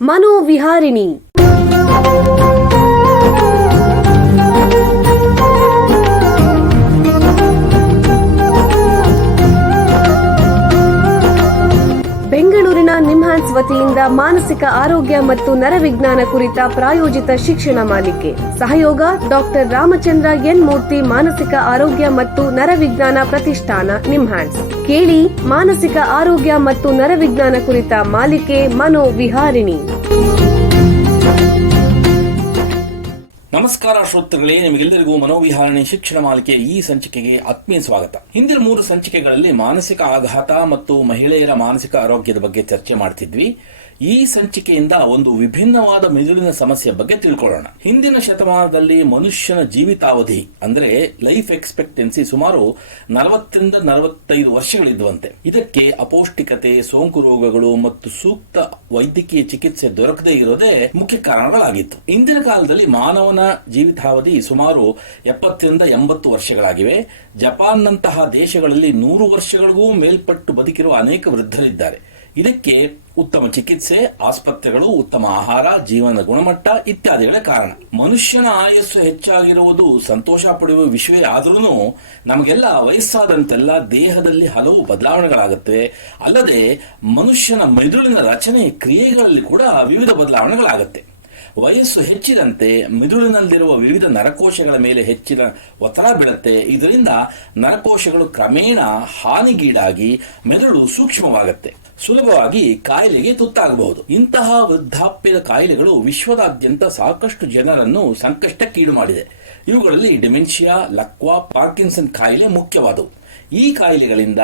ಮನೋವಿಹಾರಿಣಿ. ಬೆಂಗಳೂರಿನ ನಿಮ್ಹಾನ್ಸ್ ವತಿಯಿಂದ ಮಾನಸಿಕ ಆರೋಗ್ಯ ಮತ್ತು ನರವಿಜ್ಞಾನ ಕುರಿತ ಪ್ರಾಯೋಜಿತ ಶಿಕ್ಷಣ ಮಾಲಿಕೆ. ಸಹಯೋಗ ಡಾಕ್ಟರ್ ರಾಮಚಂದ್ರ ಎನ್ ಮೂರ್ತಿ, ಮಾನಸಿಕ ಆರೋಗ್ಯ ಮತ್ತು ನರವಿಜ್ಞಾನ ಪ್ರತಿಷ್ಠಾನ, ನಿಮ್ಹಾನ್ಸ್. ಕೇಳಿ ಮಾನಸಿಕ ಆರೋಗ್ಯ ಮತ್ತು ನರವಿಜ್ಞಾನ ಕುರಿತ ಮಾಲಿಕೆ ಮನೋವಿಹಾರಿಣಿ. ನಮಸ್ಕಾರ ಶ್ರೋತೃಗಳೇ, ನಿಮಗೆಲ್ಲರಿಗೂ ಮನೋವಿಹಾರಣೆ ಶಿಕ್ಷಣ ಮಾಲಿಕೆ ಈ ಸಂಚಿಕೆಗೆ ಆತ್ಮೀಯ ಸ್ವಾಗತ. ಹಿಂದಿನ 3 ಸಂಚಿಕೆಗಳಲ್ಲಿ ಮಾನಸಿಕ ಆಘಾತ ಮತ್ತು ಮಹಿಳೆಯರ ಮಾನಸಿಕ ಆರೋಗ್ಯದ ಬಗ್ಗೆ ಚರ್ಚೆ ಮಾಡ್ತಿದ್ವಿ. ಈ ಸಂಚಿಕೆಯಿಂದ ಒಂದು ವಿಭಿನ್ನವಾದ ಮೆದುಳಿನ ಸಮಸ್ಯೆ ಬಗ್ಗೆ ತಿಳ್ಕೊಳ್ಳೋಣ. ಹಿಂದಿನ ಶತಮಾನದಲ್ಲಿ ಮನುಷ್ಯನ ಜೀವಿತಾವಧಿ ಅಂದ್ರೆ ಲೈಫ್ ಎಕ್ಸ್ಪೆಕ್ಟೆನ್ಸಿ ಸುಮಾರು 40ರಿಂದ 45 ವರ್ಷಗಳಿದ್ವಂತೆ. ಇದಕ್ಕೆ ಅಪೌಷ್ಟಿಕತೆ, ಸೋಂಕು ರೋಗಗಳು ಮತ್ತು ಸೂಕ್ತ ವೈದ್ಯಕೀಯ ಚಿಕಿತ್ಸೆ ದೊರಕದೇ ಇರೋದೇ ಮುಖ್ಯ ಕಾರಣಗಳಾಗಿತ್ತು. ಇಂದಿನ ಕಾಲದಲ್ಲಿ ಮಾನವನ ಜೀವಿತಾವಧಿ ಸುಮಾರು 70ರಿಂದ 80 ವರ್ಷಗಳಾಗಿವೆ. ಜಪಾನ್ನಂತಹ ದೇಶಗಳಲ್ಲಿ 100 ವರ್ಷಗಳಿಗೂ ಮೇಲ್ಪಟ್ಟು ಬದುಕಿರುವ ಅನೇಕ ವೃದ್ಧರಿದ್ದಾರೆ. ಇದಕ್ಕೆ ಉತ್ತಮ ಚಿಕಿತ್ಸೆ, ಆಸ್ಪತ್ರೆಗಳು, ಉತ್ತಮ ಆಹಾರ, ಜೀವನ ಗುಣಮಟ್ಟ ಇತ್ಯಾದಿಗಳ ಕಾರಣ. ಮನುಷ್ಯನ ಆಯಸ್ಸು ಹೆಚ್ಚಾಗಿರುವುದು ಸಂತೋಷ ಪಡೆಯುವ ವಿಷಯವೇ ಆದರೂ ನಮಗೆಲ್ಲ ವಯಸ್ಸಾದಂತೆಲ್ಲ ದೇಹದಲ್ಲಿ ಹಲವು ಬದಲಾವಣೆಗಳಾಗುತ್ತವೆ. ಅಲ್ಲದೆ ಮನುಷ್ಯನ ಮೆದುಳಿನ ರಚನೆ ಕ್ರಿಯೆಗಳಲ್ಲಿ ಕೂಡ ವಿವಿಧ ಬದಲಾವಣೆಗಳಾಗುತ್ತೆ. ವಯಸ್ಸು ಹೆಚ್ಚಿದಂತೆ ಮೆದುಳಿನಲ್ಲಿರುವ ವಿವಿಧ ನರಕೋಶಗಳ ಮೇಲೆ ಹೆಚ್ಚಿನ ಒತ್ತಡ ಬೀಳುತ್ತೆ. ಇದರಿಂದ ನರಕೋಶಗಳು ಕ್ರಮೇಣ ಹಾನಿಗೀಡಾಗಿ ಮೆದುಳು ಸೂಕ್ಷ್ಮವಾಗುತ್ತೆ, ಸುಲಭವಾಗಿ ಕಾಯಿಲೆಗೆ ತುತ್ತಾಗಬಹುದು. ಇಂತಹ ವೃದ್ಧಾಪ್ಯದ ಕಾಯಿಲೆಗಳು ವಿಶ್ವದಾದ್ಯಂತ ಸಾಕಷ್ಟು ಜನರನ್ನು ಸಂಕಷ್ಟಕ್ಕೀಡು ಮಾಡಿದೆ. ಇವುಗಳಲ್ಲಿ ಡಿಮೆನ್ಷಿಯಾ, ಲಕ್ವಾ, ಪಾರ್ಕಿನ್ಸನ್ ಕಾಯಿಲೆ ಮುಖ್ಯವಾದವು. ಈ ಕಾಯಿಲೆಗಳಿಂದ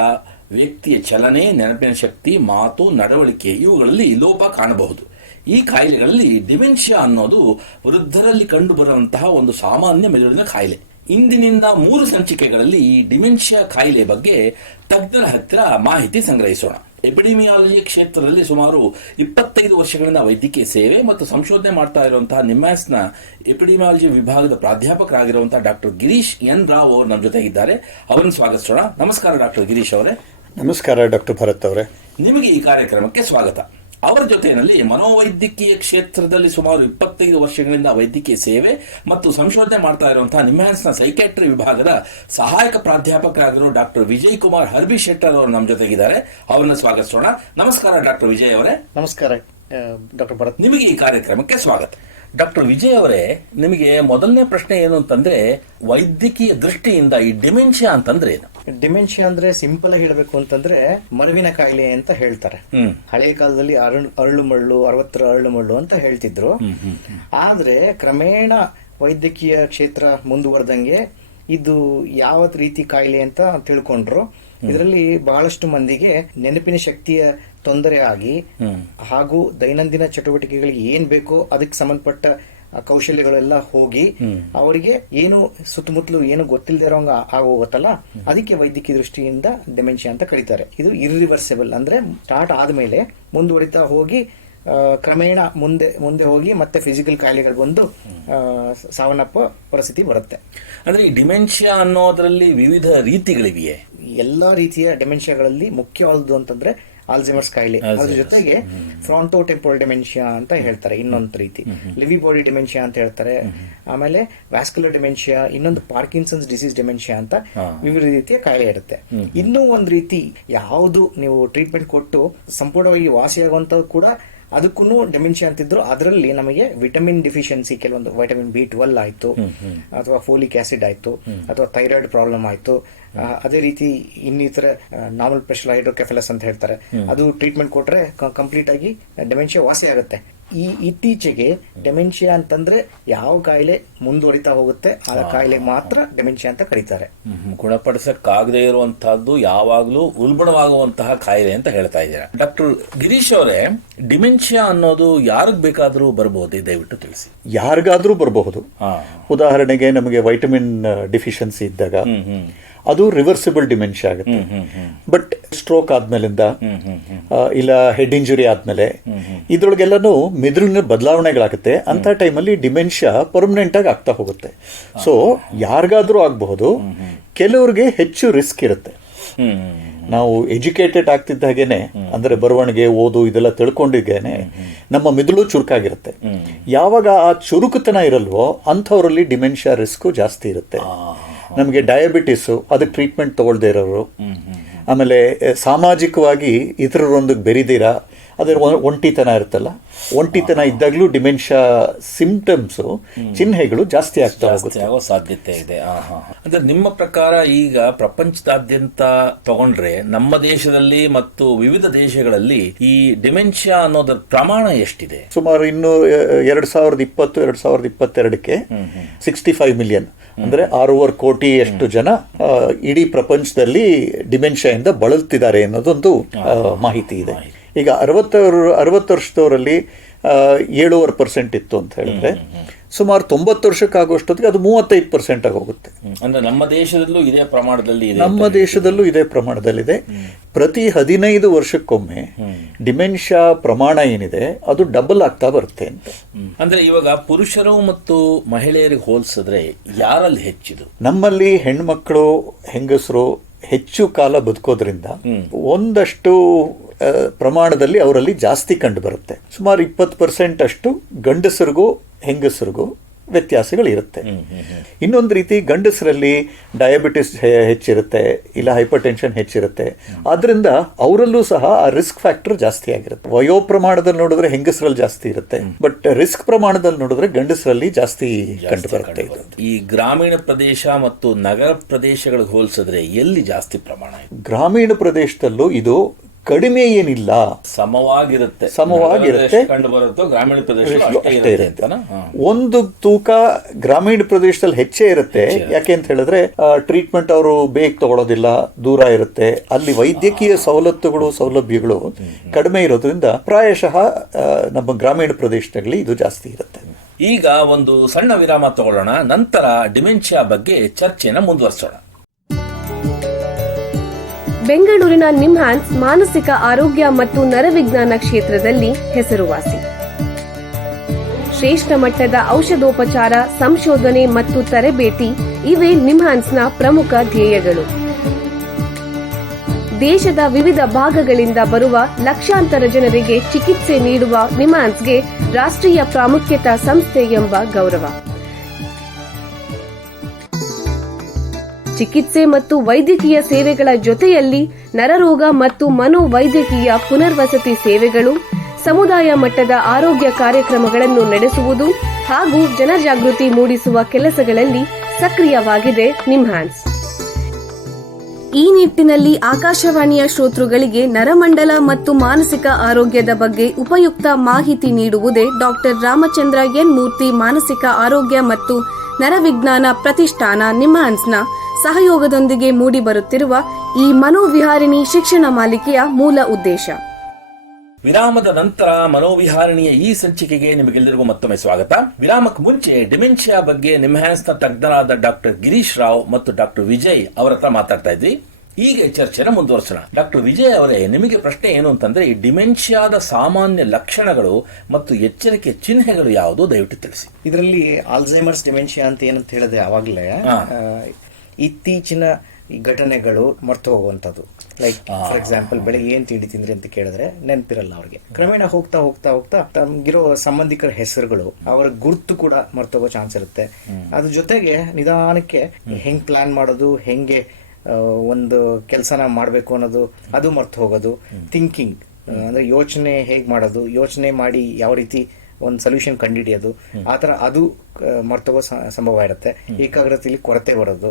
ವ್ಯಕ್ತಿಯ ಚಲನೆ, ನೆನಪಿನ ಶಕ್ತಿ, ಮಾತು, ನಡವಳಿಕೆ ಇವುಗಳಲ್ಲಿ ಲೋಪ ಕಾಣಬಹುದು. ಈ ಕಾಯಿಲೆಗಳಲ್ಲಿ ಡಿಮೆನ್ಷಿಯಾ ಅನ್ನೋದು ವೃದ್ಧರಲ್ಲಿ ಕಂಡುಬರುವಂತಹ ಒಂದು ಸಾಮಾನ್ಯ ಮೆದುಳಿನ ಕಾಯಿಲೆ. ಇಂದಿನಿಂದ 3 ಸಂಚಿಕೆಗಳಲ್ಲಿ ಈ ಡಿಮೆನ್ಷಿಯಾ ಕಾಯಿಲೆ ಬಗ್ಗೆ ತಜ್ಞರ ಹತ್ತಿರ ಮಾಹಿತಿ ಸಂಗ್ರಹಿಸೋಣ. ಎಪಿಡಿಮಿಯಾಲಜಿ ಕ್ಷೇತ್ರದಲ್ಲಿ ಸುಮಾರು 25 ವರ್ಷಗಳಿಂದ ವೈದ್ಯಕೀಯ ಸೇವೆ ಮತ್ತು ಸಂಶೋಧನೆ ಮಾಡ್ತಾ ಇರುವಂತಹ ನಿಮ್ಹಾನ್ಸ್ನ ಎಪಿಡಿಮಿಯಾಲಜಿ ವಿಭಾಗದ ಪ್ರಾಧ್ಯಾಪಕರಾಗಿರುವಂತಹ ಡಾಕ್ಟರ್ ಗಿರೀಶ್ ಎನ್ ರಾವ್ ಅವರು ನಮ್ಮ ಜೊತೆಗಿದ್ದಾರೆ. ಅವರನ್ನು ಸ್ವಾಗತಿಸೋಣ. ನಮಸ್ಕಾರ ಡಾಕ್ಟರ್ ಗಿರೀಶ್ ಅವರೇ. ನಮಸ್ಕಾರ ಡಾಕ್ಟರ್ ಭರತ್ ಅವರೇ. ನಿಮಗೆ ಈ ಕಾರ್ಯಕ್ರಮಕ್ಕೆ ಸ್ವಾಗತ. ಅವರ ಜೊತೆಯಲ್ಲಿ ಮನೋವೈದ್ಯಕೀಯ ಕ್ಷೇತ್ರದಲ್ಲಿ ಸುಮಾರು 25 ವರ್ಷಗಳಿಂದ ವೈದ್ಯಕೀಯ ಸೇವೆ ಮತ್ತು ಸಂಶೋಧನೆ ಮಾಡ್ತಾ ಇರುವಂತಹ ನಿಮ್ಹಾನ್ಸ್ನ ಸೈಕ್ಯಾಟ್ರಿ ವಿಭಾಗದ ಸಹಾಯಕ ಪ್ರಾಧ್ಯಾಪಕರಾಗಿರುವ ಡಾಕ್ಟರ್ ವಿಜಯ್ ಕುಮಾರ್ ಹರ್ಬಿ ಶೆಟ್ಟರ್ ಅವರು ನಮ್ಮ ಜೊತೆಗಿದ್ದಾರೆ. ಅವರನ್ನು ಸ್ವಾಗತಿಸೋಣ. ನಮಸ್ಕಾರ ಡಾಕ್ಟರ್ ವಿಜಯ್ ಅವರೇ. ನಮಸ್ಕಾರ ಡಾಕ್ಟರ್ ಭರತ್. ನಿಮಗೆ ಈ ಕಾರ್ಯಕ್ರಮಕ್ಕೆ ಸ್ವಾಗತ. ಡಾಕ್ಟರ್ ವಿಜಯ್ ಅವರೇ, ನಿಮಗೆ ಮೊದಲನೇ ಪ್ರಶ್ನೆ ಏನು ಅಂತಂದ್ರೆ, ವೈದ್ಯಕೀಯ ದೃಷ್ಟಿಯಿಂದ ಈ ಡಿಮೆನ್ಷಿಯಾ ಅಂತಂದ್ರೆ ಏನು? ಡಿಮೆನ್ಷಿಯಾ ಅಂದ್ರೆ ಸಿಂಪಲ್ ಆಗಿ ಹೇಳಬೇಕು ಅಂತಂದ್ರೆ ಮರವಿನ ಕಾಯಿಲೆ ಅಂತ ಹೇಳ್ತಾರೆ. ಹಳೆಯ ಕಾಲದಲ್ಲಿ ಅರಳು ಮಳ್ಳು 60 ಅರಳು ಮಳ್ಳು ಅಂತ ಹೇಳ್ತಿದ್ರು. ಆದ್ರೆ ಕ್ರಮೇಣ ವೈದ್ಯಕೀಯ ಕ್ಷೇತ್ರ ಮುಂದುವರೆದಂಗೆ ಇದು ಯಾವ ರೀತಿ ಕಾಯಿಲೆ ಅಂತ ತಿಳ್ಕೊಂಡ್ರು. ಇದರಲ್ಲಿ ಬಹಳಷ್ಟು ಮಂದಿಗೆ ನೆನಪಿನ ಶಕ್ತಿಯ ತೊಂದರೆ ಆಗಿ ಹಾಗೂ ದೈನಂದಿನ ಚಟುವಟಿಕೆಗಳಿಗೆ ಏನ್ ಬೇಕೋ ಅದಕ್ಕೆ ಸಂಬಂಧಪಟ್ಟ ಕೌಶಲ್ಯಗಳೆಲ್ಲ ಹೋಗಿ ಅವರಿಗೆ ಏನು ಸುತ್ತಮುತ್ತಲು ಏನು ಗೊತ್ತಿಲ್ಲದೆ ಇರೋಂಗ ಆಗೋಗುತ್ತಲ್ಲ, ಅದಕ್ಕೆ ವೈದ್ಯಕೀಯ ದೃಷ್ಟಿಯಿಂದ ಡೆಮೆನ್ಷಿಯಾ ಅಂತ ಕರೀತಾರೆ. ಇದು ಇರ್ರಿವರ್ಸಿಬಲ್ ಅಂದ್ರೆ ಸ್ಟಾರ್ಟ್ ಆದ್ಮೇಲೆ ಮುಂದುವರಿತಾ ಹೋಗಿ ಕ್ರಮೇಣ ಮುಂದೆ ಹೋಗಿ ಮತ್ತೆ ಫಿಸಿಕಲ್ ಕಾಯಿಲೆಗಳು ಬಂದು ಸಾವನ್ನಪ್ಪೋ ಪರಿಸ್ಥಿತಿ ಬರುತ್ತೆ. ಅಂದ್ರೆ ಈ ಡಿಮೆನ್ಷಿಯಾ ಅನ್ನೋದ್ರಲ್ಲಿ ವಿವಿಧ ರೀತಿಗಳಿವೆಯೇ? ಎಲ್ಲಾ ರೀತಿಯ ಡೆಮೆನ್ಷಿಯಾಗಳಲ್ಲಿ ಮುಖ್ಯವಾದದ್ದು ಅಂತಂದ್ರೆ ಆಲ್ಝೈಮರ್ಸ್ ಕಾಯಿಲೆ. ಅದ್ರ ಜೊತೆಗೆ ಫ್ರಾಂಟೋ ಟೆಂಪೋರಲ್ ಡೆಮೆನ್ಷಿಯಾ ಅಂತ ಹೇಳ್ತಾರೆ, ಇನ್ನೊಂದು ರೀತಿ ಲಿವಿ ಬಾಡಿ ಡೆಮೆನ್ಷಿಯಾ ಅಂತ ಹೇಳ್ತಾರೆ. ಆಮೇಲೆ ವ್ಯಾಸ್ಕ್ಯುಲರ್ ಡೆಮೆನ್ಷಿಯಾ, ಇನ್ನೊಂದು ಪಾರ್ಕಿನ್ಸನ್ಸ್ ಡಿಸೀಸ್ ಡೆಮೆನ್ಷಿಯಾ ಅಂತ ವಿವಿಧ ರೀತಿಯ ಕಾಯಿಲೆ ಇರುತ್ತೆ. ಇನ್ನೂ ಒಂದ್ ರೀತಿ ಯಾವುದು ನೀವು ಟ್ರೀಟ್ಮೆಂಟ್ ಕೊಟ್ಟು ಸಂಪೂರ್ಣವಾಗಿ ವಾಸಿಯಾಗುವಂತ ಕೂಡ ಅದಕ್ಕೂ ಡೆಮೆನ್ಷಿಯಾ ಅಂತಿದ್ರು. ಅದರಲ್ಲಿ ನಮಗೆ ವಿಟಮಿನ್ ಡಿಫಿಷಿಯನ್ಸಿ, ಕೆಲವೊಂದು ವೈಟಮಿನ್ B12 ಆಯ್ತು, ಅಥವಾ ಫೋಲಿಕ್ ಆಸಿಡ್ ಆಯ್ತು, ಅಥವಾ ಥೈರಾಯ್ಡ್ ಪ್ರಾಬ್ಲಮ್ ಆಯ್ತು, ಅದೇ ರೀತಿ ಇನ್ನಿತರ ನಾರ್ಮಲ್ ಪ್ರೆಷರ್ ಹೈಡ್ರೋಕೆಫಲಸ್ ಅಂತ ಹೇಳ್ತಾರೆ, ಅದು ಟ್ರೀಟ್ಮೆಂಟ್ ಕೊಟ್ರೆ ಕಂಪ್ಲೀಟ್ ಆಗಿ ಡೆಮೆನ್ಷಿಯಾ ವಾಸಿ ಆಗುತ್ತೆ. ಈ ಇತ್ತೀಚೆಗೆ ಡೆಮೆನ್ಷಿಯಾ ಅಂತಂದ್ರೆ ಯಾವ ಕಾಯಿಲೆ ಮುಂದುವರಿತಾ ಹೋಗುತ್ತೆ ಆ ಕಾಯಿಲೆ ಮಾತ್ರ ಡೆಮೆನ್ಷಿಯಾ ಅಂತ ಕರೀತಾರೆ. ಗುಣಪಡಿಸಕ್ಕಾಗದೇ ಇರುವಂತಹದ್ದು ಯಾವಾಗ್ಲೂ ಉಲ್ಬಣವಾಗುವಂತಹ ಕಾಯಿಲೆ ಅಂತ ಹೇಳ್ತಾ ಇದ್ದಾರೆ. ಡಾಕ್ಟರ್ ಗಿರೀಶ್ ಅವರೇ, ಡಿಮೆನ್ಷಿಯಾ ಅನ್ನೋದು ಯಾರಿಗ್ ಬೇಕಾದ್ರೂ ಬರಬಹುದೇ? ದಯವಿಟ್ಟು ತಿಳಿಸಿ. ಯಾರಿಗಾದ್ರೂ ಬರಬಹುದು. ಉದಾಹರಣೆಗೆ ನಮಗೆ ವೈಟಮಿನ್ ಡಿಫಿಷಿಯನ್ಸಿ ಇದ್ದಾಗ ಅದು ರಿವರ್ಸಿಬಲ್ ಡಿಮೆನ್ಷಿಯಾ ಆಗುತ್ತೆ. ಬಟ್ ಸ್ಟ್ರೋಕ್ ಆದ್ಮೇಲಿಂದ ಇಲ್ಲ ಹೆಡ್ ಇಂಜುರಿ ಆದ್ಮೇಲೆ ಇದ್ರೊಳಗೆಲ್ಲಾನು ಮೆದುಳಿನ ಬದಲಾವಣೆಗಳಾಗುತ್ತೆ. ಅಂತ ಟೈಮಲ್ಲಿ ಡಿಮೆನ್ಷಿಯಾ ಪರ್ಮನೆಂಟ್ ಆಗಿ ಆಗ್ತಾ ಹೋಗುತ್ತೆ. ಸೊ ಯಾರಿಗಾದ್ರೂ ಆಗಬಹುದು, ಕೆಲವ್ರಿಗೆ ಹೆಚ್ಚು ರಿಸ್ಕ್ ಇರುತ್ತೆ. ನಾವು ಎಜುಕೇಟೆಡ್ ಆಗ್ತಿದ್ದ ಹಾಗೇನೆ, ಅಂದ್ರೆ ಬರವಣಿಗೆ ಓದು ಇದೆಲ್ಲ ತಿಳ್ಕೊಂಡಿದ್ದೇನೆ ನಮ್ಮ ಮಿದುಳು ಚುರುಕಾಗಿರುತ್ತೆ. ಯಾವಾಗ ಆ ಚುರುಕುತನ ಇರಲ್ವೋ ಅಂಥವರಲ್ಲಿ ಡಿಮೆನ್ಷಿಯಾ ರಿಸ್ಕ್ ಜಾಸ್ತಿ ಇರುತ್ತೆ. ನಮಗೆ ಡಯಾಬಿಟಿಸು, ಅದಕ್ಕೆ ಟ್ರೀಟ್ಮೆಂಟ್ ತಗೊಳ್ದೇ ಇರೋರು, ಆಮೇಲೆ ಸಾಮಾಜಿಕವಾಗಿ ಇತರರೊಂದಿಗೆ ಬೆರಿದಿರಾ, ಅದೇ ಒಂಟಿತನ ಇರುತ್ತಲ್ಲ, ಒಂಟಿತನ ಇದ್ದಾಗಲೂ ಡಿಮೆನ್ಷಿಯಾ ಸಿಂಪ್ಟಮ್ಸು, ಚಿಹ್ನೆಗಳು ಜಾಸ್ತಿ ಆಗ್ತಾ ಹೋಗುತ್ತೆ, ಆಗೋ ಸಾಧ್ಯತೆ ಇದೆ. ಅಂದ್ರೆ ನಿಮ್ಮ ಪ್ರಕಾರ ಈಗ ಪ್ರಪಂಚದಾದ್ಯಂತ ತಗೊಂಡ್ರೆ ನಮ್ಮ ದೇಶದಲ್ಲಿ ಮತ್ತು ವಿವಿಧ ದೇಶಗಳಲ್ಲಿ ಈ ಡಿಮೆನ್ಷಿಯಾ ಅನ್ನೋದ್ರ ಪ್ರಮಾಣ ಎಷ್ಟಿದೆ? ಸುಮಾರು ಇನ್ನು 2020-2022ಕ್ಕೆ 65 ಮಿಲಿಯನ್, ಅಂದ್ರೆ 6.5 ಕೋಟಿಯಷ್ಟು ಜನ ಇಡೀ ಪ್ರಪಂಚದಲ್ಲಿ ಡಿಮೆನ್ಷಿಯಾಯಿಂದ ಬಳಲ್ತಿದ್ದಾರೆ ಅನ್ನೋದೊಂದು ಮಾಹಿತಿ ಇದೆ. ಈಗ 60 ವರ್ಷದವರಲ್ಲಿ 7.5% ಇತ್ತು ಅಂತ ಹೇಳಿದ್ರೆ, ಸುಮಾರು 90 ವರ್ಷಕ್ಕಾಗುವಷ್ಟೊತ್ತಿಗೆ ಅದು 35% ಆಗಿ ಹೋಗುತ್ತೆ. ಅಂದ್ರೆ ನಮ್ಮ ದೇಶದಲ್ಲೂ ಇದೇ ಪ್ರಮಾಣದಲ್ಲಿ ಇದೆ. ನಮ್ಮ ದೇಶದಲ್ಲೂ ಇದೇ ಪ್ರಮಾಣದಲ್ಲಿದೆ. ಪ್ರತಿ 15 ವರ್ಷಕ್ಕೊಮ್ಮೆ ಡಿಮೆನ್ಷಿಯಾ ಪ್ರಮಾಣ ಏನಿದೆ ಅದು ಡಬಲ್ ಆಗ್ತಾ ಬರುತ್ತೆ ಅಂತ. ಅಂದ್ರೆ ಇವಾಗ ಪುರುಷರು ಮತ್ತು ಮಹಿಳೆಯರಿಗೆ ಹೋಲಿಸಿದ್ರೆ ಯಾರಲ್ಲಿ ಹೆಚ್ಚಿದು? ನಮ್ಮಲ್ಲಿ ಹೆಣ್ಮಕ್ಳು, ಹೆಂಗಸರು ಹೆಚ್ಚು ಕಾಲ ಬದುಕೋದ್ರಿಂದ ಒಂದಷ್ಟು ಪ್ರಮಾಣದಲ್ಲಿ ಅವರಲ್ಲಿ ಜಾಸ್ತಿ ಕಂಡು ಬರುತ್ತೆ. ಸುಮಾರು 20% ಅಷ್ಟು ಗಂಡಸರಿಗೂ ಹೆಂಗಸರಿಗೂ ವ್ಯತ್ಯಾಸಗಳಿರುತ್ತೆ. ಇನ್ನೊಂದು ರೀತಿ ಗಂಡಸರಲ್ಲಿ ಡಯಾಬಿಟಿಸ್ ಹೆಚ್ಚಿರುತ್ತೆ, ಇಲ್ಲ ಹೈಪರ್ ಟೆನ್ಷನ್ ಹೆಚ್ಚಿರುತ್ತೆ. ಆದ್ರಿಂದ ಅವರಲ್ಲೂ ಸಹ ಆ ರಿಸ್ಕ್ ಫ್ಯಾಕ್ಟರ್ ಜಾಸ್ತಿ ಆಗಿರುತ್ತೆ. ವಯೋ ಪ್ರಮಾಣದಲ್ಲಿ ನೋಡಿದ್ರೆ ಹೆಂಗಸರಲ್ಲಿ ಜಾಸ್ತಿ ಇರುತ್ತೆ, ಬಟ್ ರಿಸ್ಕ್ ಪ್ರಮಾಣದಲ್ಲಿ ನೋಡಿದ್ರೆ ಗಂಡಸರಲ್ಲಿ ಜಾಸ್ತಿ ಕಂಡು ಬರುತ್ತೆ. ಈ ಗ್ರಾಮೀಣ ಪ್ರದೇಶ ಮತ್ತು ನಗರ ಪ್ರದೇಶಗಳಿಗೆ ಹೋಲಿಸಿದ್ರೆ ಎಲ್ಲಿ ಜಾಸ್ತಿ ಪ್ರಮಾಣ ಇದೆ? ಗ್ರಾಮೀಣ ಪ್ರದೇಶದಲ್ಲೂ ಇದು ಕಡಿಮೆ ಏನಿಲ್ಲ, ಸಮವಾಗಿರುತ್ತೆ. ಕಂಡು ಬರುತ್ತೋ ಗ್ರಾಮೀಣ ಪ್ರದೇಶ ಒಂದು ತೂಕ ಗ್ರಾಮೀಣ ಪ್ರದೇಶದಲ್ಲಿ ಹೆಚ್ಚೇ ಇರುತ್ತೆ. ಯಾಕೆ ಅಂತ ಹೇಳಿದ್ರೆ ಟ್ರೀಟ್ಮೆಂಟ್ ಅವರು ಬೇಗ ತಗೊಳ್ಳೋದಿಲ್ಲ, ದೂರ ಇರುತ್ತೆ. ಅಲ್ಲಿ ವೈದ್ಯಕೀಯ ಸೌಲಭ್ಯಗಳು ಕಡಿಮೆ ಇರೋದ್ರಿಂದ ಪ್ರಾಯಶಃ ನಮ್ಮ ಗ್ರಾಮೀಣ ಪ್ರದೇಶದಲ್ಲಿ ಇದು ಜಾಸ್ತಿ ಇರುತ್ತೆ. ಈಗ ಒಂದು ಸಣ್ಣ ವಿರಾಮ ತಗೊಳ್ಳೋಣ, ನಂತರ ಡಿಮೆನ್ಷಿಯಾ ಬಗ್ಗೆ ಚರ್ಚೆನ ಮುಂದುವರಿಸೋಣ. ಬೆಂಗಳೂರಿನ ನಿಮ್ಹಾನ್ಸ್ ಮಾನಸಿಕ ಆರೋಗ್ಯ ಮತ್ತು ನರವಿಜ್ಞಾನ ಕ್ಷೇತ್ರದಲ್ಲಿ ಹೆಸರುವಾಸಿ. ಶ್ರೇಷ್ಠ ಮಟ್ಟದ ಔಷಧೋಪಚಾರ, ಸಂಶೋಧನೆ ಮತ್ತು ತರಬೇತಿ ಇವೇ ನಿಮ್ಹಾನ್ಸ್ನ ಪ್ರಮುಖ ಧ್ಯೇಯಗಳು. ದೇಶದ ವಿವಿಧ ಭಾಗಗಳಿಂದ ಬರುವ ಲಕ್ಷಾಂತರ ಜನರಿಗೆ ಚಿಕಿತ್ಸೆ ನೀಡುವ ನಿಮ್ಹಾನ್ಸ್ಗೆ ರಾಷ್ಟ್ರೀಯ ಪ್ರಾಮುಖ್ಯತಾ ಸಂಸ್ಥೆ ಎಂಬ ಗೌರವ. ಚಿಕಿತ್ಸೆ ಮತ್ತು ವೈದ್ಯಕೀಯ ಸೇವೆಗಳ ಜೊತೆಯಲ್ಲಿ ನರರೋಗ ಮತ್ತು ಮನೋವೈದ್ಯಕೀಯ ಪುನರ್ವಸತಿ ಸೇವೆಗಳು, ಸಮುದಾಯ ಮಟ್ಟದ ಆರೋಗ್ಯ ಕಾರ್ಯಕ್ರಮಗಳನ್ನು ನಡೆಸುವುದು ಹಾಗೂ ಜನಜಾಗೃತಿ ಮೂಡಿಸುವ ಕೆಲಸಗಳಲ್ಲಿ ಸಕ್ರಿಯವಾಗಿದೆ ನಿಮ್ಹಾನ್ಸ್. ಈ ನಿಟ್ಟಿನಲ್ಲಿ ಆಕಾಶವಾಣಿಯ ಶ್ರೋತೃಗಳಿಗೆ ನರಮಂಡಲ ಮತ್ತು ಮಾನಸಿಕ ಆರೋಗ್ಯದ ಬಗ್ಗೆ ಉಪಯುಕ್ತ ಮಾಹಿತಿ ನೀಡುವುದೇ ಡಾಕ್ಟರ್ ರಾಮಚಂದ್ರ ಎನ್ ಮೂರ್ತಿ ಮಾನಸಿಕ ಆರೋಗ್ಯ ಮತ್ತು ನರವಿಜ್ಞಾನ ಪ್ರತಿಷ್ಠಾನ ನಿಮ್ಹಾನ್ಸ್ನ ಸಹಯೋಗದೊಂದಿಗೆ ಮೂಡಿಬರುತ್ತಿರುವ ಈ ಮನೋವಿಹಾರಿಣಿ ಶಿಕ್ಷಣ ಮಾಲಿಕೆಯ ಮೂಲ ಉದ್ದೇಶ. ವಿರಾಮದ ನಂತರ ಮನೋವಿಹಾರಿಣಿಯ ಈ ಸಂಚಿಕೆಗೆ ನಿಮಗೆಲ್ಲರಿಗೂ ಮತ್ತೊಮ್ಮೆ ಸ್ವಾಗತ. ವಿರಾಮಕ್ಕೆ ಮುಂಚೆ ಡಿಮೆನ್ಷಿಯಾ ಬಗ್ಗೆ ನಿಮ್ಹಾನ್ಸ್ನ ತಜ್ಞರಾದ ಡಾಕ್ಟರ್ ಗಿರೀಶ್ ರಾವ್ ಮತ್ತು ಡಾಕ್ಟರ್ ವಿಜಯ್ ಅವರ ಹತ್ರ ಮಾತಾಡ್ತಾ ಇದ್ವಿ. ಈಗ ಚರ್ಚೆನ ಮುಂದುವರಿಸೋಣ. ಡಾಕ್ಟರ್ ವಿಜಯ್ ಅವರೇ, ನಿಮಗೆ ಪ್ರಶ್ನೆ ಏನು ಅಂತಂದ್ರೆ, ಈ ಡಿಮೆನ್ಷಿಯಾದ ಸಾಮಾನ್ಯ ಲಕ್ಷಣಗಳು ಮತ್ತು ಎಚ್ಚರಿಕೆ ಚಿಹ್ನೆಗಳು ಯಾವುದು, ದಯವಿಟ್ಟು ತಿಳಿಸಿ. ಇದರಲ್ಲಿ ಆಲ್ಝೈಮರ್ಸ್ ಡಿಮೆನ್ಷಿಯಾ ಅಂತ ಏನಂತ ಹೇಳಿದ್ರೆ ಆವಾಗಲೇ ಇತ್ತೀಚಿನ ಘಟನೆಗಳು ಮರ್ತು ಹೋಗುವಂಥದ್ದು. ಲೈಕ್ ಫಾರ್ ಎಕ್ಸಾಂಪಲ್, ಬೆಳಿಗ್ಗೆ ಏನ್ ತಿಂಡಿ ತಿಂದ್ರಿ ಅಂತ ಕೇಳಿದ್ರೆ ನೆನಪಿರಲ್ಲ ಅವ್ರಿಗೆ. ಕ್ರಮೇಣ ಹೋಗ್ತಾ ಹೋಗ್ತಾ ಹೋಗ್ತಾ ತಮ್ಗಿರೋ ಸಂಬಂಧಿಕರ ಹೆಸರುಗಳು, ಅವರ ಗುರುತು ಕೂಡ ಮರ್ತೋಗೋ ಚಾನ್ಸ್ ಇರುತ್ತೆ. ಅದ್ರ ಜೊತೆಗೆ ನಿಧಾನಕ್ಕೆ ಹೆಂಗ್ ಪ್ಲಾನ್ ಮಾಡೋದು, ಹೆಂಗೆ ಒಂದು ಕೆಲಸನ ಮಾಡಬೇಕು ಅನ್ನೋದು ಅದು ಮರ್ತು ಹೋಗೋದು. ಥಿಂಕಿಂಗ್ ಅಂದ್ರೆ ಯೋಚನೆ ಹೇಗ್ ಮಾಡೋದು, ಯೋಚನೆ ಮಾಡಿ ಯಾವ ರೀತಿ ಒಂದು ಸೊಲ್ಯೂಷನ್ ಕಂಡುಹಿಡಿಯೋದು, ಆತರ ಅದು ಮರ್ತೋಗೋ ಸಂಭವ ಇರುತ್ತೆ. ಏಕಾಗ್ರತೆಯಲ್ಲಿ ಕೊರತೆ ಬರೋದು,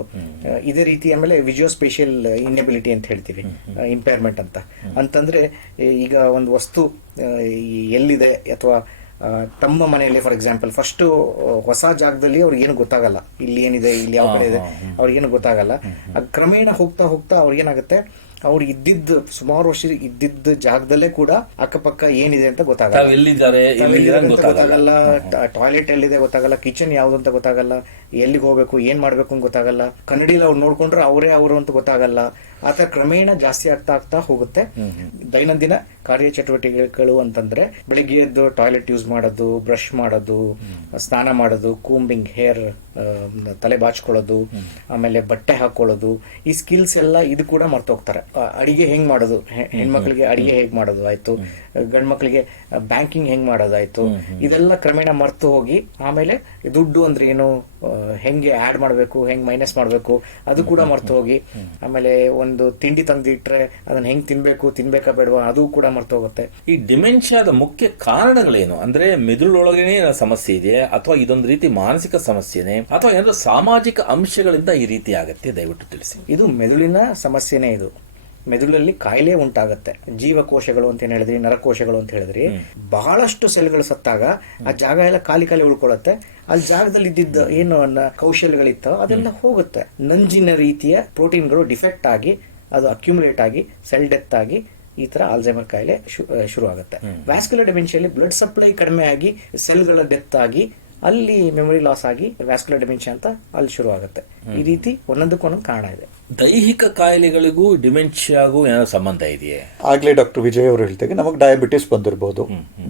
ಇದೇ ರೀತಿ. ಆಮೇಲೆ ವಿಜುವೋಸ್ಪೇಷಿಯಲ್ ಇನ್ಎಬಿಲಿಟಿ ಅಂತ ಹೇಳ್ತೀವಿ, ಇಂಪೇರ್ಮೆಂಟ್ ಅಂತಂದ್ರೆ ಈಗ ಒಂದು ವಸ್ತು ಎಲ್ಲಿದೆ ಅಥವಾ ತಮ್ಮ ಮನೆಯಲ್ಲಿ ಫಾರ್ ಎಕ್ಸಾಂಪಲ್ ಫಸ್ಟ್ ಹೊಸ ಜಾಗದಲ್ಲಿ ಅವ್ರಿಗೇನು ಗೊತ್ತಾಗಲ್ಲ, ಇಲ್ಲಿ ಏನಿದೆ, ಇಲ್ಲಿ ಯಾವ ಕಡೆ ಇದೆ, ಅವ್ರಿಗೇನು ಗೊತ್ತಾಗಲ್ಲ. ಕ್ರಮೇಣ ಹೋಗ್ತಾ ಹೋಗ್ತಾ ಅವ್ರಿಗೇನಾಗುತ್ತೆ, ಅವ್ರು ಇದ್ದಿದ್ದು ಸುಮಾರು ವರ್ಷ ಇದ್ದಿದ್ದ ಜಾಗದಲ್ಲೇ ಕೂಡ ಅಕ್ಕಪಕ್ಕ ಏನಿದೆ ಅಂತ ಗೊತ್ತಾಗಲ್ಲ, ಟಾಯ್ಲೆಟ್ ಎಲ್ಲಿದೆ ಗೊತ್ತಾಗಲ್ಲ, ಕಿಚನ್ ಯಾವ್ದು ಅಂತ ಗೊತ್ತಾಗಲ್ಲ, ಎಲ್ಲಿಗೆ ಹೋಗ್ಬೇಕು, ಏನ್ ಮಾಡ್ಬೇಕು ಅಂತ ಗೊತ್ತಾಗಲ್ಲ, ಕನ್ನಡಿಯಲ್ಲಿ ಅವ್ರು ನೋಡ್ಕೊಂಡ್ರೆ ಅವರೇ ಅವರು ಅಂತ ಗೊತ್ತಾಗಲ್ಲ. ಆತರ ಕ್ರಮೇಣ ಜಾಸ್ತಿ ಆಗ್ತಾ ಆಗ್ತಾ ಹೋಗುತ್ತೆ. ದೈನಂದಿನ ಕಾರ್ಯಚಟುವಟಿಕೆಗಳು ಅಂತಂದ್ರೆ ಬೆಳಿಗ್ಗೆ ಎದ್ದು ಟಾಯ್ಲೆಟ್ ಯೂಸ್ ಮಾಡೋದು, ಬ್ರಷ್ ಮಾಡೋದು, ಸ್ನಾನ ಮಾಡೋದು, ಕೂಂಬಿಂಗ್ ಹೇರ್ ತಲೆ ಬಾಚ್ಕೊಳ್ಳೋದು, ಆಮೇಲೆ ಬಟ್ಟೆ ಹಾಕೊಳ್ಳೋದು, ಈ ಸ್ಕಿಲ್ಸ್ ಎಲ್ಲ ಇದು ಕೂಡ ಮರ್ತೋಗ್ತಾರೆ. ಅಡಿಗೆ ಹೆಂಗ್ ಮಾಡೋದು, ಹೆಣ್ಮಕ್ಳಿಗೆ ಅಡಿಗೆ ಹೇಗ್ ಮಾಡೋದು ಆಯ್ತು, ಗಂಡ್ ಮಕ್ಳಿಗೆ ಬ್ಯಾಂಕಿಂಗ್ ಹೆಂಗ್ ಮಾಡೋದಾಯ್ತು, ಇದೆಲ್ಲ ಕ್ರಮೇಣ ಮರ್ತು ಹೋಗಿ ಆಮೇಲೆ ದುಡ್ಡು ಅಂದ್ರೆ ಏನು, ಹೆಂಗೆ ಆಡ್ ಮಾಡಬೇಕು, ಹೆಂಗ್ ಮೈನಸ್ ಮಾಡಬೇಕು ಅದು ಕೂಡ ಮರ್ತು ಹೋಗಿ, ಆಮೇಲೆ ಒಂದು ತಿಂಡಿ ತಂದಿಟ್ರೆ ಅದನ್ನ ಹೆಂಗ್ ತಿನ್ಬೇಕಾ ಬೇಡವಾ ಅದು ಕೂಡ ಮರ್ತು ಹೋಗುತ್ತೆ. ಈ ಡಿಮೆನ್ಷಿಯಾದ ಮುಖ್ಯ ಕಾರಣಗಳೇನು? ಅಂದ್ರೆ ಮೆದುಳೊಳಗೇನೆ ಸಮಸ್ಯೆ ಇದೆಯಾ, ಅಥವಾ ಇದೊಂದು ರೀತಿ ಮಾನಸಿಕ ಸಮಸ್ಯೆನೇ, ಅಥವಾ ಏನಾದ್ರು ಸಾಮಾಜಿಕ ಅಂಶಗಳಿಂದ ಈ ರೀತಿ ಆಗತ್ತೆ? ದಯವಿಟ್ಟು ತಿಳಿಸಿ. ಇದು ಮೆದುಳಿನ ಸಮಸ್ಯೆನೇ. ಇದು ಮೆದುಳಲ್ಲಿ ಕಾಯಿಲೆ ಉಂಟಾಗತ್ತೆ. ಜೀವಕೋಶಗಳು ಅಂತ ಏನ್ ಹೇಳಿದ್ರಿ, ನರಕೋಶಗಳು ಅಂತ ಹೇಳಿದ್ರಿ, ಬಹಳಷ್ಟು ಸೆಲ್ಗಳು ಸತ್ತಾಗ ಆ ಜಾಗ ಎಲ್ಲ ಖಾಲಿ ಉಳ್ಕೊಳ್ಳುತ್ತೆ. ಅಲ್ಲಿ ಜಾಗದಲ್ಲಿ ಇದ್ದಿದ್ದ ಏನು ಕೌಶಲ್ಯಗಳಿತ್ತೋ ಅದೆಲ್ಲ ಹೋಗುತ್ತೆ. ನಂಜಿನ ರೀತಿಯ ಪ್ರೋಟೀನ್ಗಳು ಡಿಫೆಕ್ಟ್ ಆಗಿ ಅದು ಅಕ್ಯುಮುಲೇಟ್ ಆಗಿ ಸೆಲ್ ಡೆತ್ ಆಗಿ ಈ ತರ ಆಲ್ಝೈಮರ್ ಕಾಯಿಲೆ ಶುರು ಆಗುತ್ತೆ. ವ್ಯಾಸ್ಕ್ಯುಲರ್ ಡಿಮೆನ್ಷಿಯಲ್ಲಿ ಬ್ಲಡ್ ಸಪ್ಲೈ ಕಡಿಮೆ ಆಗಿ ಸೆಲ್ಗಳ ಡೆತ್ ಆಗಿ ಅಲ್ಲಿ ಮೆಮೊರಿ ಲಾಸ್ ಆಗಿ ವ್ಯಾಸ್ಕ್ಯುಲರ್ ಡಿಮೆನ್ಷಿಯಾ ಅಂತ ಅಲ್ಲಿ ಶುರು ಆಗುತ್ತೆ. ಈ ರೀತಿ ಒಂದೊಂದಕ್ಕೊಂದೊಂದು ಕಾರಣ ಇದೆ. ದೈಹಿಕ ಕಾಯಿಲೆಗಳಿಗೂ ಡಿಮೆನ್ಷಿಯಾಗೂ ಏನೋ ಸಂಬಂಧ ಇದೆಯೇ? ಆಗ್ಲೇ ಡಾಕ್ಟರ್ ವಿಜಯ್ ಅವರು ಹೇಳ್ತಾರೆ, ನಮಗೆ ಡಯಾಬಿಟಿಸ್ ಬಂದಿರಬಹುದು.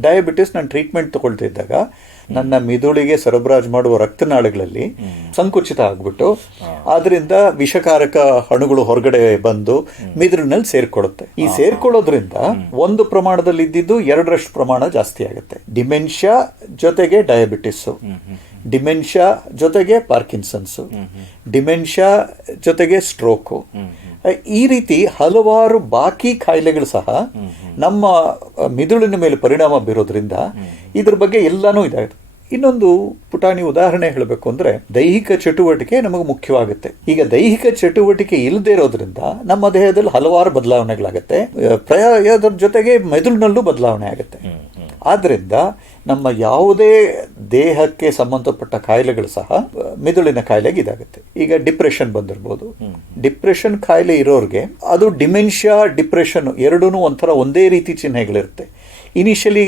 ಡಯಾಬಿಟಿಸ್ ನಾನು ಟ್ರೀಟ್ಮೆಂಟ್ ತಗೊಳ್ತಾ ಇದ್ದಾಗ ನನ್ನ ಮಿದುಳಿಗೆ ಸರಬರಾಜು ಮಾಡುವ ರಕ್ತನಾಳಗಳಲ್ಲಿ ಸಂಕುಚಿತ ಆಗ್ಬಿಟ್ಟು ಅದರಿಂದ ವಿಷಕಾರಕ ಅಣುಗಳು ಹೊರಗಡೆ ಬಂದು ಮಿದುಳಿನಲ್ಲಿ ಸೇರ್ಕೊಳ್ಳುತ್ತೆ. ಈ ಸೇರ್ಕೊಳ್ಳೋದ್ರಿಂದ ಒಂದು ಪ್ರಮಾಣದಲ್ಲಿ ಇದ್ದಿದ್ದು 2ರಷ್ಟು ಪ್ರಮಾಣ ಜಾಸ್ತಿ ಆಗುತ್ತೆ. ಡಿಮೆನ್ಷಿಯಾ ಜೊತೆಗೆ ಡಯಾಬಿಟಿಸ್, ಡಿಮೆನ್ಷಿಯಾ ಜೊತೆಗೆ ಪಾರ್ಕಿನ್ಸನ್ಸ್, ಡಿಮೆನ್ಷಿಯಾ ಜೊತೆಗೆ ಸ್ಟ್ರೋಕು, ಈ ರೀತಿ ಹಲವಾರು ಬಾಕಿ ಕಾಯಿಲೆಗಳು ಸಹ ನಮ್ಮ ಮಿದುಳಿನ ಮೇಲೆ ಪರಿಣಾಮ ಬೀರೋದ್ರಿಂದ ಇದ್ರ ಬಗ್ಗೆ ಎಲ್ಲಾನು ಇದಾಗುತ್ತೆ. ಇನ್ನೊಂದು ಪುಟಾಣಿ ಉದಾಹರಣೆ ಹೇಳಬೇಕು ಅಂದ್ರೆ, ದೈಹಿಕ ಚಟುವಟಿಕೆ ನಮಗೆ ಮುಖ್ಯವಾಗುತ್ತೆ. ಈಗ ದೈಹಿಕ ಚಟುವಟಿಕೆ ಇಲ್ಲದೆ ಇರೋದ್ರಿಂದ ನಮ್ಮ ದೇಹದಲ್ಲಿ ಹಲವಾರು ಬದಲಾವಣೆಗಳಾಗುತ್ತೆ. ಅದರ ಜೊತೆಗೆ ಮೆದುಳಿನಲ್ಲೂ ಬದಲಾವಣೆ ಆಗುತ್ತೆ. ಆದ್ರಿಂದ ನಮ್ಮ ಯಾವುದೇ ದೇಹಕ್ಕೆ ಸಂಬಂಧಪಟ್ಟ ಕಾಯಿಲೆಗಳು ಸಹ ಮಿದುಳಿನ ಕಾಯಿಲೆಗೆ ಇದಾಗುತ್ತೆ. ಈಗ ಡಿಪ್ರೆಷನ್ ಬಂದಿರ್ಬೋದು. ಡಿಪ್ರೆಷನ್ ಕಾಯಿಲೆ ಇರೋರಿಗೆ ಅದು ಡಿಮೆನ್ಷಿಯಾ, ಡಿಪ್ರೆಷನ್ ಎರಡೂ ಒಂದೇ ರೀತಿ ಚಿಹ್ನೆಗಳಿರುತ್ತೆ. ಇನಿಷಿಯಲಿ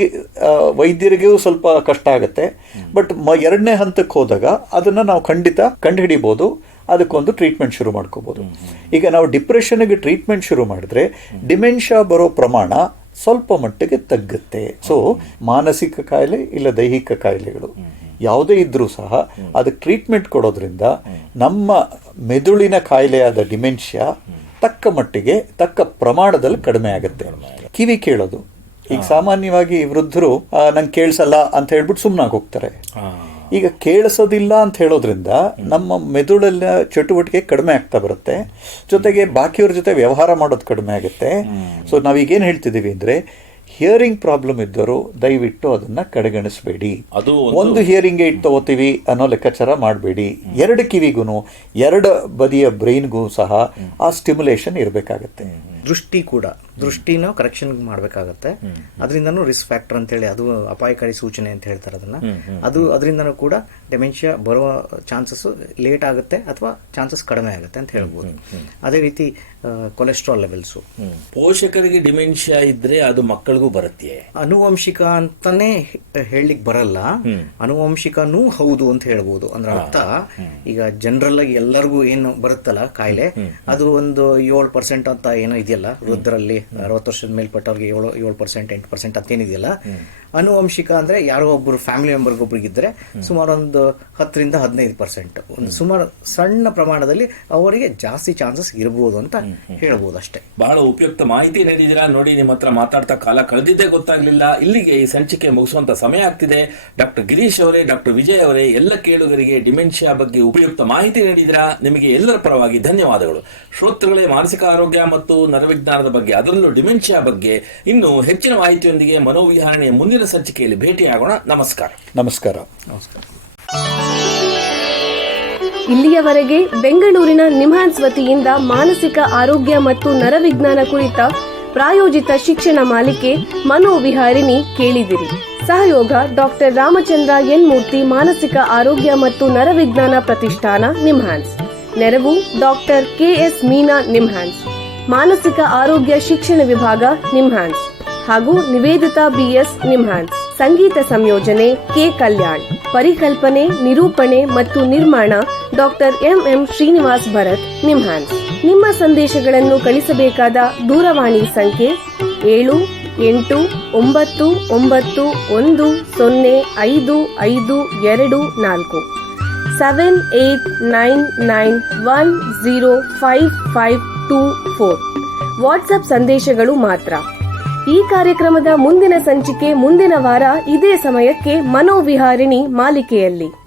ವೈದ್ಯರಿಗೂ ಸ್ವಲ್ಪ ಕಷ್ಟ ಆಗುತ್ತೆ, ಬಟ್ 2ನೇ ಹಂತಕ್ಕೆ ಹೋದಾಗ ಅದನ್ನ ನಾವು ಖಂಡಿತ ಕಂಡುಹಿಡಿಬಹುದು, ಅದಕ್ಕೊಂದು ಟ್ರೀಟ್ಮೆಂಟ್ ಶುರು ಮಾಡ್ಕೋಬಹುದು. ಈಗ ನಾವು ಡಿಪ್ರೆಷನ್ಗೆ ಟ್ರೀಟ್ಮೆಂಟ್ ಶುರು ಮಾಡಿದ್ರೆ ಡಿಮೆನ್ಷಿಯಾ ಬರೋ ಪ್ರಮಾಣ ಸ್ವಲ್ಪ ಮಟ್ಟಿಗೆ ತಗ್ಗುತ್ತೆ. ಸೊ ಮಾನಸಿಕ ಕಾಯಿಲೆ ಇಲ್ಲ ದೈಹಿಕ ಕಾಯಿಲೆಗಳು ಯಾವುದೇ ಇದ್ರೂ ಸಹ ಅದಕ್ಕೆ ಟ್ರೀಟ್ಮೆಂಟ್ ಕೊಡೋದ್ರಿಂದ ನಮ್ಮ ಮೆದುಳಿನ ಕಾಯಿಲೆಯಾದ ಡಿಮೆನ್ಷಿಯಾ ತಕ್ಕ ಮಟ್ಟಿಗೆ ತಕ್ಕ ಪ್ರಮಾಣದಲ್ಲಿ ಕಡಿಮೆ ಆಗುತ್ತೆ. ಕಿವಿ ಕೇಳೋದು, ಈಗ ಸಾಮಾನ್ಯವಾಗಿ ವೃದ್ಧರು ನಂಗೆ ಕೇಳಿಸಲ್ಲ ಅಂತ ಹೇಳ್ಬಿಟ್ಟು ಸುಮ್ಮನಾಗಿ ಹೋಗ್ತಾರೆ. ಈಗ ಕೇಳಿಸೋದಿಲ್ಲ ಅಂತ ಹೇಳೋದ್ರಿಂದ ನಮ್ಮ ಮೆದುಳಲ್ಲಿ ಚಟುವಟಿಕೆ ಕಡಿಮೆ ಆಗ್ತಾ ಬರುತ್ತೆ, ಜೊತೆಗೆ ಬಾಕಿಯವ್ರ ಜೊತೆ ವ್ಯವಹಾರ ಮಾಡೋದು ಕಡಿಮೆ ಆಗುತ್ತೆ. ಸೊ ನಾವೀಗೇನು ಹೇಳ್ತಿದ್ದೀವಿ ಅಂದ್ರೆ, ಹಿಯರಿಂಗ್ ಪ್ರಾಬ್ಲಮ್ ಇದ್ದವರು ದಯವಿಟ್ಟು ಅದನ್ನ ಕಡೆಗಣಿಸಬೇಡಿ. ಒಂದು ಹಿಯರಿಂಗ್ ಏಡ್ ತಗೋತೀವಿ ಅನ್ನೋ ಲೆಕ್ಕಾಚಾರ ಮಾಡಬೇಡಿ. 2 ಕಿವಿಗೂ 2 ಬದಿಯ ಬ್ರೈನ್ಗೂ ಸಹ ಆ ಸ್ಟಿಮ್ಯುಲೇಷನ್ ಇರಬೇಕಾಗತ್ತೆ. ದೃಷ್ಟಿನ ಕರೆಕ್ಷನ್ ಮಾಡಬೇಕಾಗತ್ತೆ. ಅದರಿಂದನೂ ರಿಸ್ಕ್ ಫ್ಯಾಕ್ಟರ್ ಅಂತ ಹೇಳಿ, ಅದು ಅಪಾಯಕಾರಿ ಸೂಚನೆ ಅಂತ ಹೇಳ್ತಾರೆ ಅದನ್ನ. ಅದರಿಂದನೂ ಕೂಡ ಡೆಮೆನ್ಷಿಯಾ ಬರುವ ಚಾನ್ಸಸ್ ಲೇಟ್ ಆಗುತ್ತೆ ಅಥವಾ ಚಾನ್ಸಸ್ ಕಡಿಮೆ ಆಗುತ್ತೆ ಅಂತ ಹೇಳ್ಬೋದು. ಅದೇ ರೀತಿ ಕೊಲೆಸ್ಟ್ರಾಲ್ ಲೆವೆಲ್ಸ್. ಪೋಷಕರಿಗೆ ಡಿಮೆನ್ಷಿಯಾ ಇದ್ರೆ ಅದು ಮಕ್ಕಳಿಗೂ ಬರುತ್ತೆ. ಅನುವಂಶಿಕ ಅಂತಾನೆ ಹೇಳಲಿಕ್ಕೆ ಬರಲ್ಲ, ಅನುವಂಶಿಕನೂ ಹೌದು ಅಂತ ಹೇಳ್ಬೋದು. ಅಂದ್ರೆ ಅರ್ಥ, ಈಗ ಜನರಲ್ ಆಗಿ ಎಲ್ಲರಿಗೂ ಏನು ಬರುತ್ತಲ್ಲ ಕಾಯಿಲೆ, ಅದು ಒಂದು 7% ಅಂತ ಏನೋ ಇದೆಯಲ್ಲ ವೃದ್ಧರಲ್ಲಿ, 60 ವರ್ಷದ ಮೇಲ್ಪಟ್ಟವ್ರಿಗೆ 7%, 8% ಅಂತೇನಿದೆಯಲ್ಲ. ಅನುವಂಶಿಕ ಅಂದ್ರೆ ಯಾರೋ ಒಬ್ಬರು ಫ್ಯಾಮಿಲಿ ಮೆಂಬರ್ಗೊಬ್ರಿಗಿದ್ರೆ ಸುಮಾರು ಒಂದು 10ರಿಂದ 15%, ಒಂದು ಸುಮಾರು ಸಣ್ಣ ಪ್ರಮಾಣದಲ್ಲಿ ಅವರಿಗೆ ಜಾಸ್ತಿ ಚಾನ್ಸಸ್ ಇರಬಹುದು ಅಂತ ಹೇಳ್ಬೋದು ಅಷ್ಟೇ. ಬಹಳ ಉಪಯುಕ್ತ ಮಾಹಿತಿ ನೀಡಿದ್ದೀರಾ. ನೋಡಿ, ನಿಮ್ಮ ಹತ್ರ ಮಾತಾಡ್ತಾ ಕಾಲ ಕಳೆದಿದ್ದೇ ಗೊತ್ತಾಗ್ಲಿಲ್ಲ. ಇಲ್ಲಿಗೆ ಈ ಸಂಚಿಕೆ ಮುಗಿಸುವಂತ ಸಮಯ ಆಗ್ತಿದೆ. ಡಾಕ್ಟರ್ ಗಿರೀಶ್ ಅವರೇ, ಡಾಕ್ಟರ್ ವಿಜಯ್ ಅವರೇ, ಎಲ್ಲ ಕೇಳುಗರಿಗೆ ಡಿಮೆನ್ಷಿಯಾ ಬಗ್ಗೆ ಉಪಯುಕ್ತ ಮಾಹಿತಿ ನೀಡಿದ್ದೀರಾ. ನಿಮಗೆ ಎಲ್ಲರ ಪರವಾಗಿ ಧನ್ಯವಾದಗಳು. ಶ್ರೋತೃಗಳೇ, ಮಾನಸಿಕ ಆರೋಗ್ಯ ಮತ್ತು ನರವಿಜ್ಞಾನದ ಬಗ್ಗೆ, ಅದರಲ್ಲೂ ಡಿಮೆನ್ಷಿಯಾ ಬಗ್ಗೆ ಇನ್ನೂ ಹೆಚ್ಚಿನ ಮಾಹಿತಿಯೊಂದಿಗೆ ಮನೋವಿಹಾರಣೆಯ ಮುಂದಿನ ಸಂಚಿಕೆಯಲ್ಲಿ ಭೇಟಿಯಾಗೋಣ. ನಮಸ್ಕಾರ. ನಮಸ್ಕಾರ. ಇಲ್ಲಿಯವರೆಗೆ ಬೆಂಗಳೂರಿನ ನಿಮ್ಹಾನ್ಸ್ ವತಿಯಿಂದ ಮಾನಸಿಕ ಆರೋಗ್ಯ ಮತ್ತು ನರವಿಜ್ಞಾನ ಕುರಿತ ಪ್ರಾಯೋಜಿತ ಶಿಕ್ಷಣ ಮಾಲಿಕೆ ಮನೋವಿಹಾರಿಣಿ ಕೇಳಿದಿರಿ. ಸಹಯೋಗ ಡಾಕ್ಟರ್ ರಾಮಚಂದ್ರ ಎನ್ ಮೂರ್ತಿ, ಮಾನಸಿಕ ಆರೋಗ್ಯ ಮತ್ತು ನರವಿಜ್ಞಾನ ಪ್ರತಿಷ್ಠಾನ, ನಿಮ್ಹಾನ್ಸ್. ನೆರವು ಡಾಕ್ಟರ್ KS ಮೀನಾ, ನಿಮ್ಹಾನ್ಸ್. ಮಾನಸಿಕ ಆರೋಗ್ಯ ಶಿಕ್ಷಣ ವಿಭಾಗ, ನಿಮ್ಹಾನ್ಸ್ ಹಾಗೂ ನಿವೇದಿತಾ BS, ನಿಮ್ಹಾನ್ಸ್. ಸಂಗೀತ ಸಂಯೋಜನೆ ಕೆ ಕಲ್ಯಾಣ್. ಪರಿಕಲ್ಪನೆ, ನಿರೂಪಣೆ ಮತ್ತು ನಿರ್ಮಾಣ ಡಾಕ್ಟರ್ MM ಶ್ರೀನಿವಾಸ್ ಭರತ್, ನಿಮ್ಹಾನ್ಸ್. ನಿಮ್ಮ ಸಂದೇಶಗಳನ್ನು ಕಳಿಸಬೇಕಾದ ದೂರವಾಣಿ ಸಂಖ್ಯೆ 7899105524. 7899105524. ವಾಟ್ಸ್ಆಪ್ ಸಂದೇಶಗಳು ಮಾತ್ರ. ಈ ಕಾರ್ಯಕ್ರಮದ ಮುಂದಿನ ಸಂಚಿಕೆ ಮುಂದಿನ ವಾರ ಇದೇ ಸಮಯಕ್ಕೆ ಮನೋವಿಹಾರಿಣಿ ಮಾಲಿಕೆಯಲ್ಲಿ.